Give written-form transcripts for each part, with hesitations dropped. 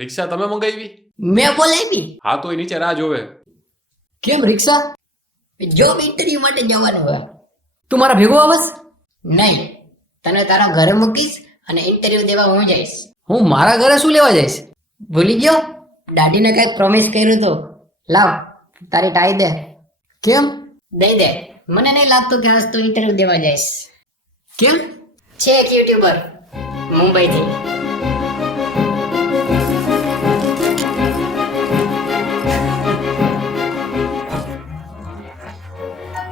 રિક્ષા તમે મંગાવી? મેં બોલાવી. હા તો એ નીચે રાહ જોવે. કેમ રિક્ષા? જોબ ઇન્ટરવ્યુ માટે જવાનું હોય. તું મારા ભેગો આવસ? નહીં, તને તારા ઘરે મૂકીશ અને ઇન્ટરવ્યુ દેવા હું જઈશ. હું મારા ઘરે શું લેવા જઈશ? ભૂલી ગયો? દાદીને કઈક પ્રોમિસ કર્યું તો. લાવ તારી ટાઈ દે. કેમ? દઈ દે. મને નહીં લાગતું કે આજ તું ઇન્ટરવ્યુ દેવા જઈશ. કેમ? છે એક યુટ્યુબર મુંબઈથી.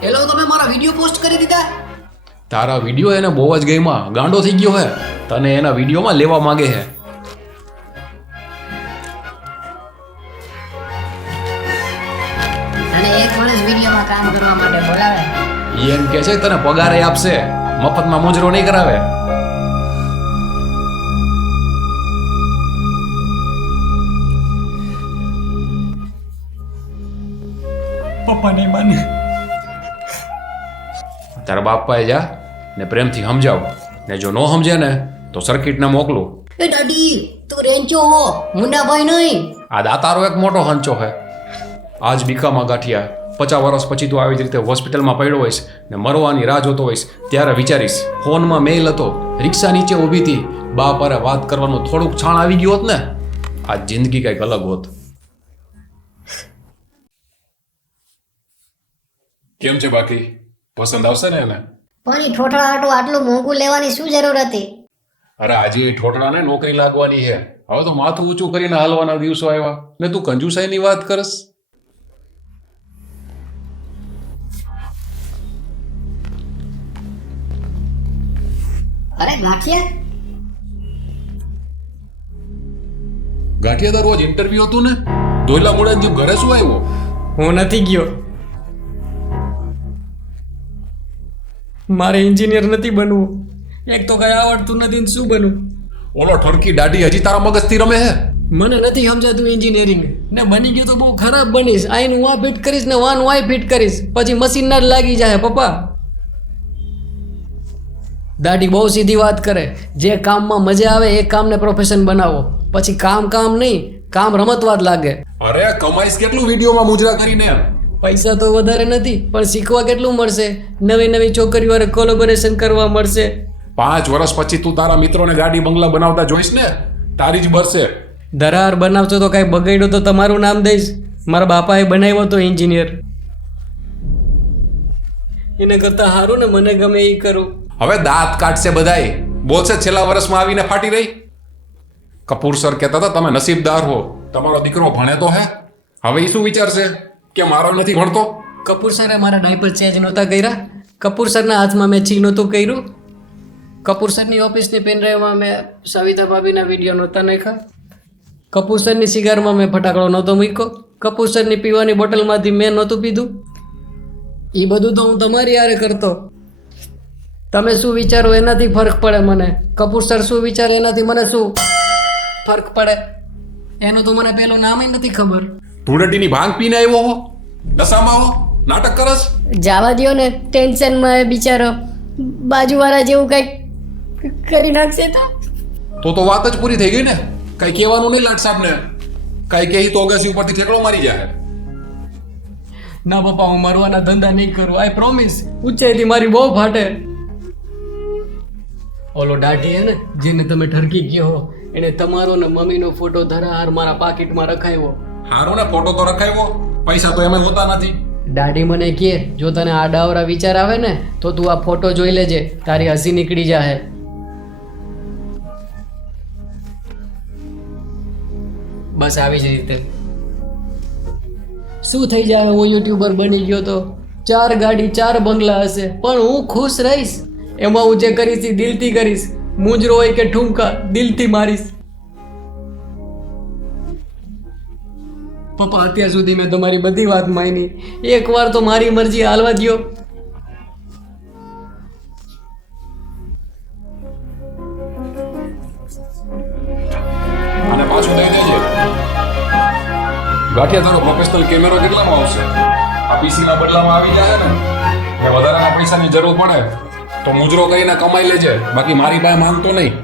હેલો, તમે મારા વિડિયો પોસ્ટ કરી દીધા? તારા વિડીયો એને બહુ જ ગમ્યા, ગાંડો થઈ ગયો હે. તને એના વિડીયોમાં લેવા માંગે હે. અને એક વર્ષ વિડિયોમાં કામ કરવા માટે બોલાવે. ઈ એમ કે છે તને પગારે આપશે, મફતમાં મુજરો નહીં કરાવે. પપ્પા નહીં માને. તારા બાપાએ જા ને પ્રેમથી સમજાવ, ને જો નો સમજે ને તો સર્કિટને મોકલું. એ દાદી, તું રેન્ચો હો, મુંડાભાઈ નહીં. આ દાતારો એક મોટો હંચો હે. આજ બીકામાં ગાંઠિયા 50 વર્ષ પછી તું આવી જ રીતે હોસ્પિટલમાં પડ્યો હોઈશ ને મરવાની રાહ જોતો હોઈશ, ત્યારે વિચારીશ ફોનમાં મેલ હતો, રિક્ષા નીચે ઊભી હતી, બાપ અરે વાત કરવાનું થોડુંક છાણ આવી ગયું હોત ને, આ જિંદગી કંઈક અલગ હોત. કેમ છે બાકી? પસંદ આવશે ને એને? પણ ઈ ઠોઠળા હાટું આટલું મોંઘું લેવાની શું જરૂર હતી? અરે આજે એ ઠોઠડાને નોકરી લાગવાની છે, હવે તો માથું ઊંચું કરીને હાલવાના દિવસો આવ્યા ને તું કંજુસાઈની વાત કરસ. અરે ગાંઠિયા, ગાંઠિયા રોજ ઇન્ટરવ્યુ હતું ને, દોયલા મુડા ઘરે શું આવ્યો? હું નથી ગયો. મારે એન્જિનિયર નથી બનવું. એક તો કઈ આવડતું નથી ને શું બનવું? ઓલો ઠરકી દાઢી હજી તારા મગજથી રમે હે? મને નથી સમજાતું એન્જિનિયરિંગ ને બની ગયું તો બહુ ખરાબ બનીશ. આઈનું આ ફિટ કરીશ ને વાનું આઈ ફિટ કરીશ, પછી મશીન ના જ લાગી જાય. પપ્પા દાઢી બહુ સીધી વાત કરે. જે કામમાં મજા આવે એ કામને પ્રોફેશન બનાવો, પછી કામ નહીં, કામ રમતવા જ લાગે. અરે કમાઈશ કેટલું વિડીયોમાં મુજરા કરીને? પૈસા તો વધારે નથી, પણ શીખવા કેટલું મળશે? નવી છોકરીઓ હારે કોલેબોરેશન કરવા મળશે. 5 વર્ષ પછી તું તારા મિત્રોને ગાડી બંગલા બનાવતા જોઈશ ને, તારી જ બરશે. દરાર બનાવશો તો કાંઈ બગડ્યો તો તમારું નામ દઈશ. મારા બાપાએ બનાવ્યો તો એન્જિનિયર. એને કરતા સારું ને મને ગમે એ કરું. હવે દાંત કાઢશે બધાય, બોલશે છેલ્લા વર્ષમાં આવીને ફાટી રહી. કપૂર સર કહેતા હતા તમે નસીબદાર હો, તમારો દીકરો ભણે તો હે. હવે એ શું વિચારશે કે મારો નથી ભણતો? કપૂર સરે મારા ડાયપર ચેન્જ નહોતા કર્યા. કપૂર સરના હાથમાં મેં છી નહોતું કર્યું. કપૂર સરની ઓફિસની પેનડ્રાઈવમાં મેં સવિતા ભાભીના વિડીયો નહોતા નાખ્યા. કપૂર સરની સિગારમાં મેં ફટાકડો નહોતો મૂક્યો. કપૂર સરની પીવાની બોટલમાંથી મેં નહોતું પીધું. એ બધું તો હું તમારી હારે કરતો. તમે શું વિચારો એનાથી ફરક પડે મને. કપૂર સર શું વિચારે એનાથી મને શું ફરક પડે? એનું તો મને પેલું નામ નથી ખબર. ધૂળેટીની ભાંગ પીને આવ્યો હો, નશામાં હો, નાટક કરસ. જવા દ્યો ને, ટેન્શનમાં એ બિચારો બાજુવાળા જેવું કંઈક કરી નાખશે તો વાત જ પૂરી થઈ ગઈ ને. કઈ કહેવાનું નહીં લાટ સાહેબને. કઈ કહી તો અગાસી ઉપરથી ઠેકડો મારી જાય. ના પપ્પા, હું મરવાના ધંધા નહીં કરું. આઈ પ્રોમિસ. ઊંચાઈથી મારી બહુ ફાટે. ઓલો દાઢી હે ને, જેને તમે ઠરકી ગયો હો, એને તમારો ને મમ્મીનો ફોટો ધરાહાર મારા પાકીટમાં રખાયો. હારો ને ફોટો તો રખાયો, પૈસા તો એમ હોતા નથી. દાઢી મને કહે જો તને આડાવરા વિચાર આવે ને તો તું આ ફોટો જોઈ લેજે, તારી હસી નીકળી જાહે. બસ આવી જ રીતે શું થઈ જાય હું યુટ્યુબર બની ગયો તો? 4 ગાડી 4 બંગલા હશે, પણ હું ખુશ રહીશ. એમાં હું જે કરીશ એ દિલથી કરીશ. મુંજરો હોય કે ઠુમકા, દિલથી મારીશ. પપ્પા અત્યાર સુધી મેં તમારી બધી વાત માની. એકવાર તો મારી મરજી હાલવા દ્યો. અને પાછું દઈ દેજે. ગાંઠિયા તારો પ્રોફેશનલ કેમેરો કેટલામાં આવશે? આ પીસી ના બદલામાં આવી જાય ને વધારાના પૈસાની જરૂર પડે તો મુજરો કરીને કમાઈ લેજે, બાકી મારી પાસે માંગતો નહીં.